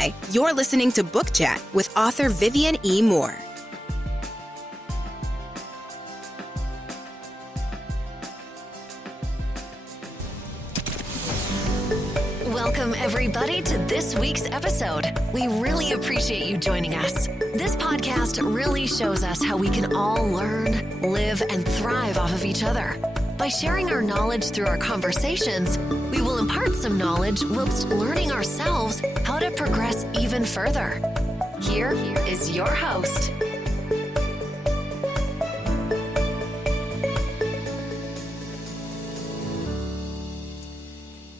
Hi, you're listening to Book Chat with author Vivian E. Moore. Welcome, everybody, to this week's episode. We really appreciate you joining us. This podcast really shows us how we can all learn, live, and thrive off of each other. By sharing our knowledge through our conversations, we will impart some knowledge whilst learning ourselves how to progress even further. Here is your host.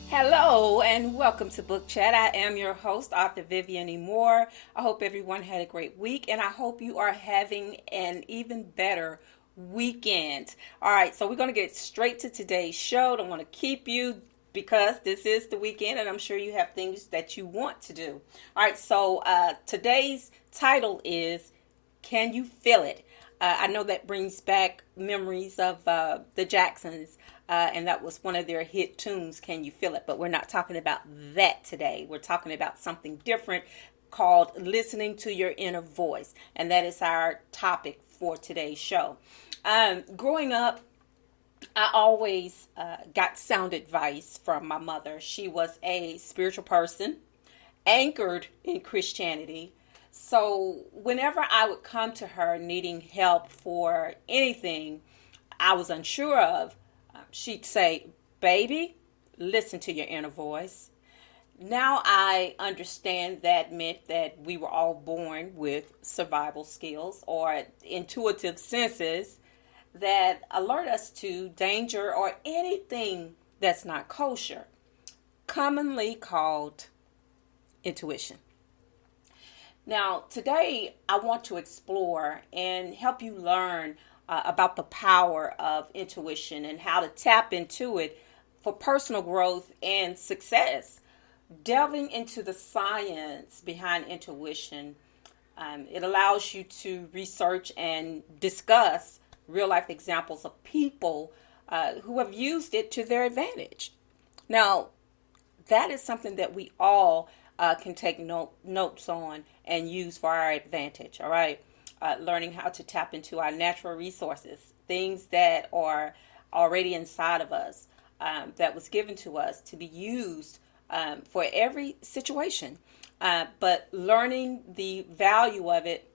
Hello and welcome to Book Chat. I am your host, author Vivian E. Moore. I hope everyone had a great week and I hope you are having an even better weekend. All right, so we're going to get straight to today's show. Don't want to keep you because this is the weekend and I'm sure you have things that you want to do. All right, so today's title is Can You Feel It? I know that brings back memories of the Jacksons. And that was one of their hit tunes, Can You Feel It? But we're not talking about that today. We're talking about something different called listening to your inner voice. And that is our topic for today's show. Growing up, I always got sound advice from my mother. She was a spiritual person, anchored in Christianity. So whenever I would come to her needing help for anything I was unsure of, she'd say, baby, listen to your inner voice. Now I understand that meant that we were all born with survival skills or intuitive senses that alert us to danger or anything that's not kosher, commonly called intuition. Now, today I want to explore and help you learn about the power of intuition and how to tap into it for personal growth and success. Delving into the science behind intuition, it allows you to research and discuss real-life examples of people who have used it to their advantage. Now, that is something that we all can take notes on and use for our advantage, all right? Learning how to tap into our natural resources, things that are already inside of us, that was given to us to be used for every situation. But learning the value of it,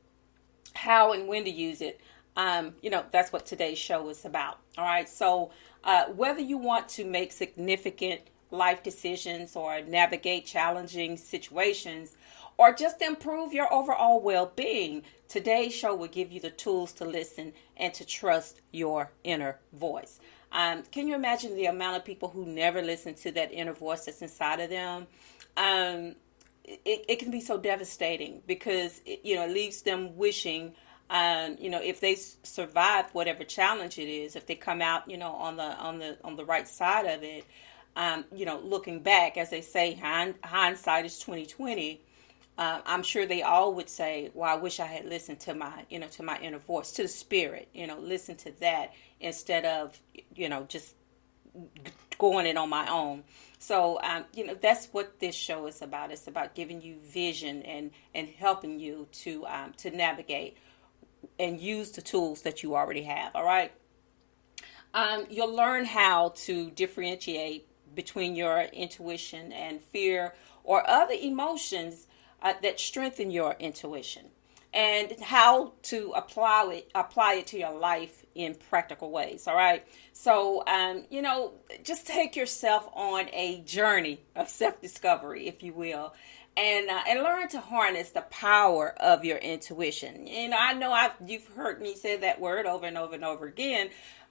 how and when to use it, that's what today's show is about. All right. So whether you want to make significant life decisions or navigate challenging situations, or just improve your overall well-being, today's show will give you the tools to listen and to trust your inner voice. Can you imagine the amount of people who never listen to that inner voice that's inside of them? It can be so devastating because it leaves them wishing, if they survive whatever challenge it is, if they come out, on the right side of it, looking back, as they say, hindsight is 20/20. I'm sure they all would say, well, I wish I had listened to my inner voice, to the spirit, listen to that instead of, just going it on my own. So, that's what this show is about. It's about giving you vision and helping you to navigate and use the tools that you already have. All right. You'll learn how to differentiate between your intuition and fear or other emotions that strengthen your intuition, and how to apply it to your life in practical ways. All right. So, just take yourself on a journey of self-discovery, if you will, and learn to harness the power of your intuition. I know you've heard me say that word over and over and over again,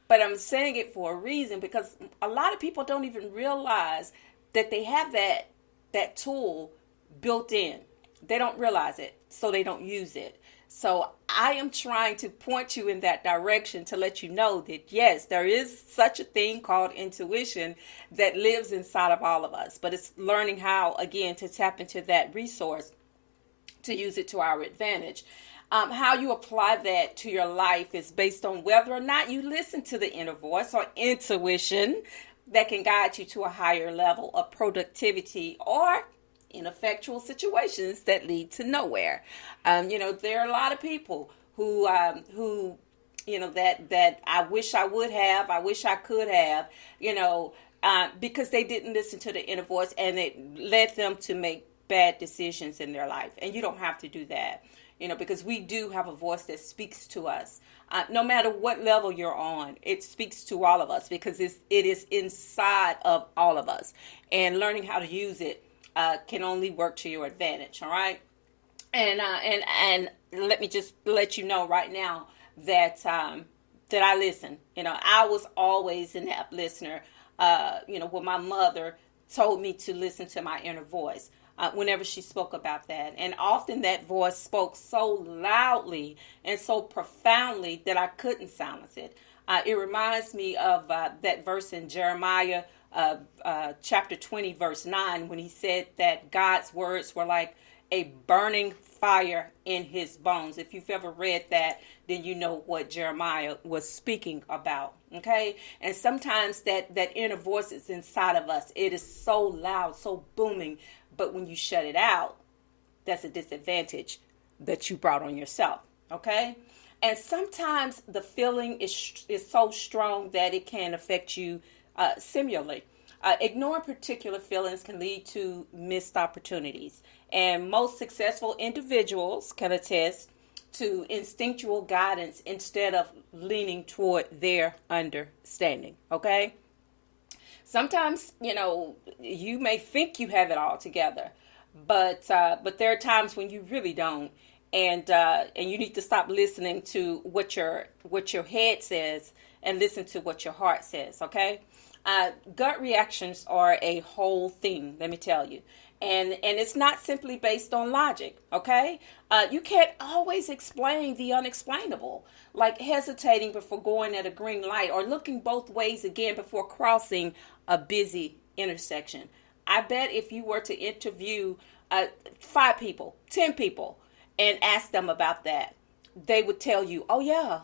but I'm saying it for a reason, because a lot of people don't even realize that they have that tool built in. They don't realize it, so they don't use it. So I am trying to point you in that direction to let you know that, yes, there is such a thing called intuition that lives inside of all of us. But it's learning how, again, to tap into that resource to use it to our advantage. How you apply that to your life is based on whether or not you listen to the inner voice or intuition that can guide you to a higher level of productivity, or ineffectual situations that lead to nowhere. There are a lot of people who that I wish I would have, I wish I could have, because they didn't listen to the inner voice, and it led them to make bad decisions in their life. And you don't have to do that, because we do have a voice that speaks to us. No matter what level you're on, it speaks to all of us, because it is inside of all of us. And learning how to use it can only work to your advantage. All right. And let me just let you know right now that I listen. I was always an apt listener. When my mother told me to listen to my inner voice, whenever she spoke about that. And often that voice spoke so loudly and so profoundly that I couldn't silence it. It reminds me of that verse in Jeremiah chapter 20, verse 9, when he said that God's words were like a burning fire in his bones. If you've ever read that, then you know what Jeremiah was speaking about. Okay. And sometimes that inner voice is inside of us. It is so loud, so booming. But when you shut it out, that's a disadvantage that you brought on yourself. Okay. And sometimes the feeling is so strong that it can affect you similarly. Ignoring particular feelings can lead to missed opportunities. And most successful individuals can attest to instinctual guidance instead of leaning toward their understanding. Okay. Sometimes, you may think you have it all together, but there are times when you really don't, and you need to stop listening to what your head says and listen to what your heart says. Okay. Gut reactions are a whole thing, let me tell you. And it's not simply based on logic, okay? You can't always explain the unexplainable, like hesitating before going at a green light or looking both ways again before crossing a busy intersection. I bet if you were to interview 5 people, 10 people, and ask them about that, they would tell you, oh yeah,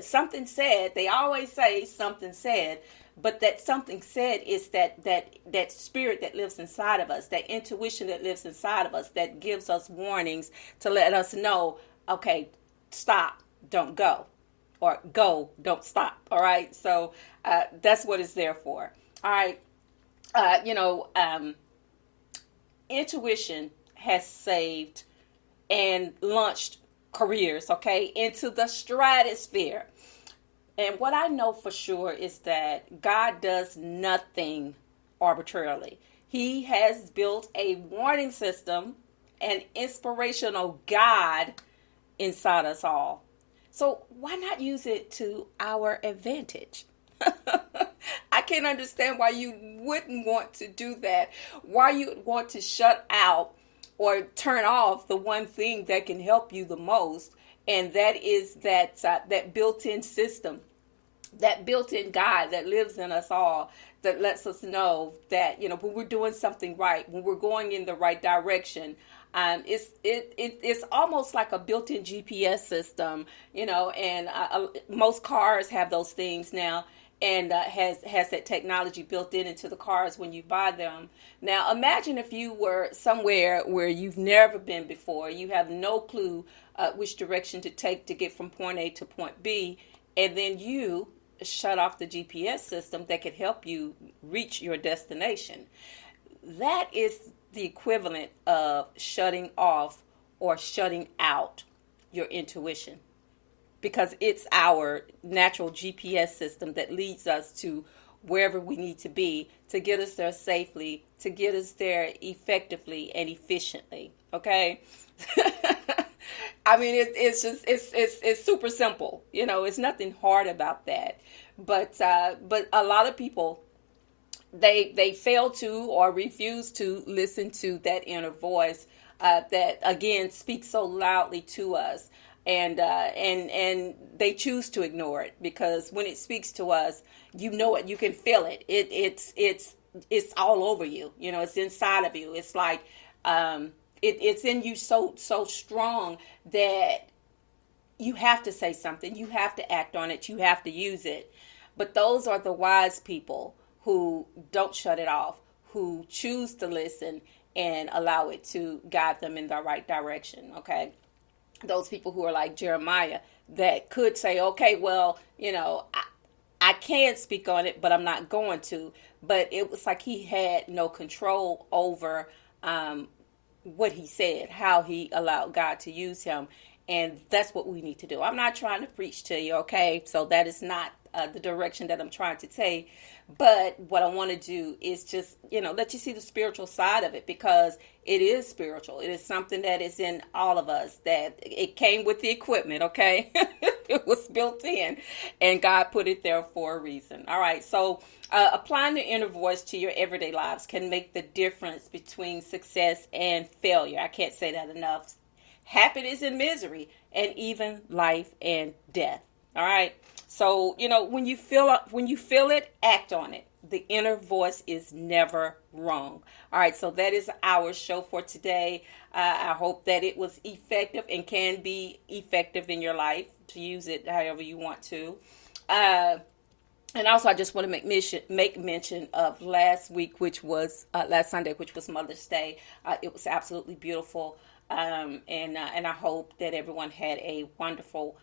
something said. They always say something said. But that something said is that spirit that lives inside of us, that intuition that lives inside of us, that gives us warnings to let us know, okay, stop, don't go, or go, don't stop. All right. So that's what it's there for. All right. Intuition has saved and launched careers, okay, into the stratosphere. And what I know for sure is that God does nothing arbitrarily. He has built a warning system, an inspirational guide inside us all. So why not use it to our advantage? I can't understand why you wouldn't want to do that. Why you would want to shut out or turn off the one thing that can help you the most. And that is that built-in system, that built-in guide that lives in us all, that lets us know that, when we're doing something right, when we're going in the right direction. It's almost like a built-in GPS system, and most cars have those things now, and has that technology built into the cars when you buy them. Now, imagine if you were somewhere where you've never been before. You have no clue which direction to take to get from point A to point B, and then you shut off the GPS system that could help you reach your destination. That is the equivalent of shutting off or shutting out your intuition, because it's our natural GPS system that leads us to wherever we need to be to get us there safely, to get us there effectively and efficiently. Okay. I mean, it's super simple. It's nothing hard about that. But a lot of people, they fail to or refuse to listen to that inner voice that again speaks so loudly to us, and they choose to ignore it, because when it speaks to us, it, you can feel it. It's all over you. It's inside of you. It's like it's in you so strong that you have to say something. You have to act on it. You have to use it. But those are the wise people who don't shut it off, who choose to listen and allow it to guide them in the right direction. Okay. Those people who are like Jeremiah that could say, okay, well, I can speak on it, but I'm not going to. But it was like he had no control over what he said, how he allowed God to use him. And that's what we need to do. I'm not trying to preach to you, okay? So that is not the direction that I'm trying to take. But what I want to do is just, let you see the spiritual side of it, because it is spiritual. It is something that is in all of us, that it came with the equipment, okay? It was built in, and God put it there for a reason. All right, so applying the inner voice to your everyday lives can make the difference between success and failure. I can't say that enough. Happiness and misery, and even life and death. All right. So, when you feel it, act on it. The inner voice is never wrong. All right. So that is our show for today. I hope that it was effective and can be effective in your life, to use it however you want to. And also, I just want to make mention of last Sunday, which was Mother's Day. It was absolutely beautiful. And I hope that everyone had a wonderful,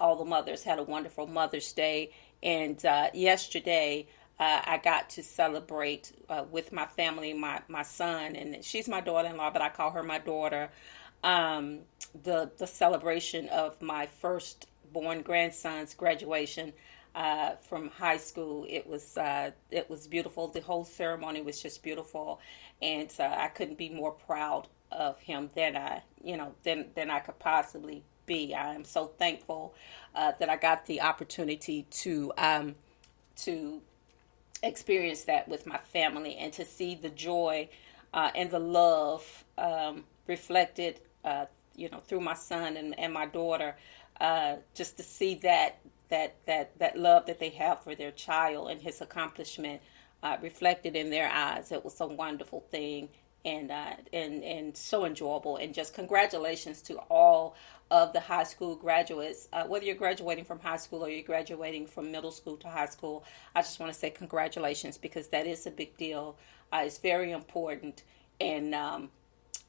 all the mothers had a wonderful Mother's Day. And yesterday, I got to celebrate with my family, my son, and she's my daughter-in-law, but I call her my daughter, the celebration of my firstborn grandson's graduation from high school. It was beautiful. The whole ceremony was just beautiful, and I couldn't be more proud of him than I could possibly be. I am so thankful that I got the opportunity to experience that with my family, and to see the joy and the love reflected through my son and my daughter, just to see that love that they have for their child and his accomplishment reflected in their eyes. It was a wonderful thing, and so enjoyable. And just congratulations to all of the high school graduates, whether you're graduating from high school or you're graduating from middle school to high school. I just want to say congratulations, because that is a big deal. It's very important, and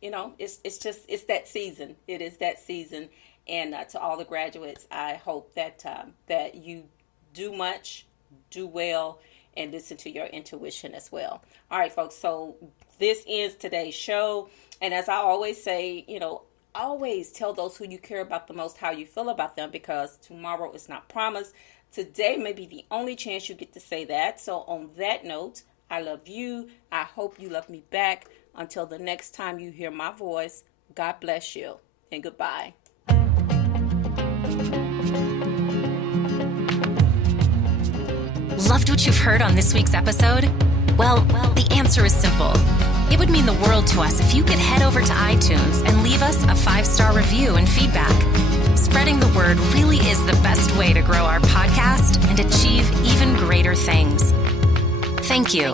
it's that season. It is that season. And to all the graduates, I hope that you do much, do well, and listen to your intuition as well. All right, folks. So this ends today's show. And as I always say, always tell those who you care about the most how you feel about them, because tomorrow is not promised. Today may be the only chance you get to say that. So on that note, I love you. I hope you love me back. Until the next time you hear my voice, God bless you, and goodbye. Loved what you've heard on this week's episode? Well, the answer is simple. It would mean the world to us if you could head over to iTunes and leave us a 5-star review and feedback. Spreading the word really is the best way to grow our podcast and achieve even greater things. Thank you.